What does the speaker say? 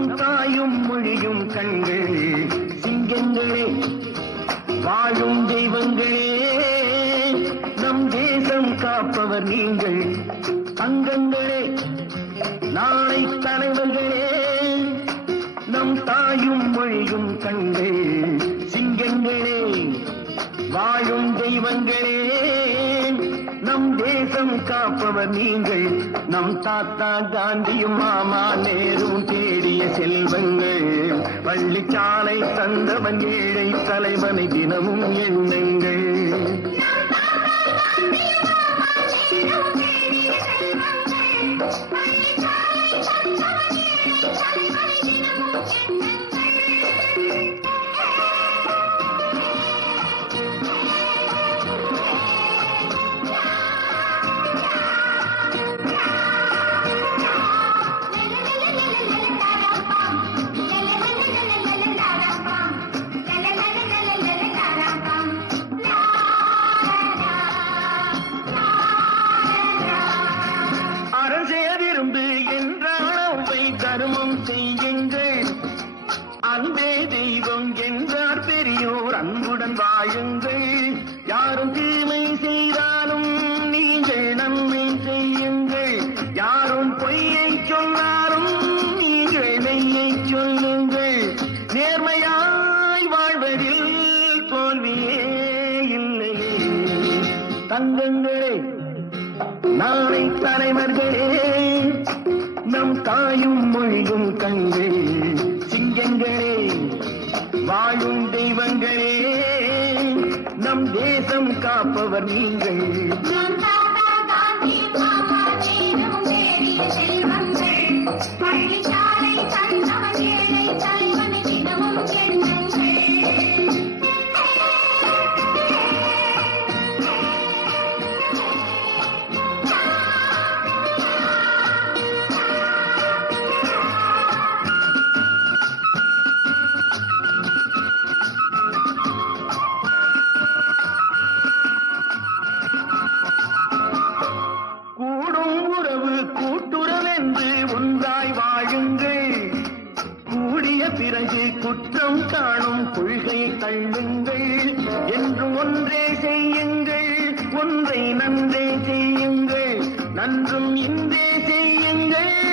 நம் தாயும் மொழியும் கண்கள் சிங்கங்களே வாழும் தெய்வங்களே நம் தேசம் காப்பவர் நீங்கள் அங்கங்களே நாளை தலைவர்களே நம் தாயும் மொழியும் கண்கள் சிங்கங்களே வாழும் தெய்வங்களே நம் தேசம் காப்பவர் நீங்கள் நம் தாத்தா காந்தியும் மாமா நேரும் தேடிய செல்வங்கள் பள்ளிச்சாலை தந்தவன் ஏழை தலைவனை தினமும் எண்ணுங்கள் தர்மம் செய்யுங்கள் அன்பே தெய்வம் என்றார் பெரியோர் அன்புடன் வாழுங்கள் யாரும் தீமை செய்தாலும் நீங்கள் நன்மை செய்யுங்கள் யாரும் பொய்யை சொன்னாலும் நீங்கள் மெய்யை சொல்லுங்கள் நேர்மையாய் வாழ்வதில் தோல்வியே இல்லை தங்கங்களே நாளை தலைவர்களே நம் தாயும் மொழியும் கண்கள் சிங்கங்களே வாழும் தெய்வங்களே நம் தேசம் காப்பவர் நீங்கள் பள்ளிச்சாலை தந்தவன் ஏழை தலைவனை தினமும் கூட்டுறவென்று ஒன்றாய் வாழுங்கள் கூடிய பிறகு குற்றம் காணும் கொள்கையை தள்ளுங்கள் என்று ஒன்றே செய்யுங்கள் ஒன்றை நன்றே செய்யுங்கள் நன்றும் இன்றே செய்யுங்கள்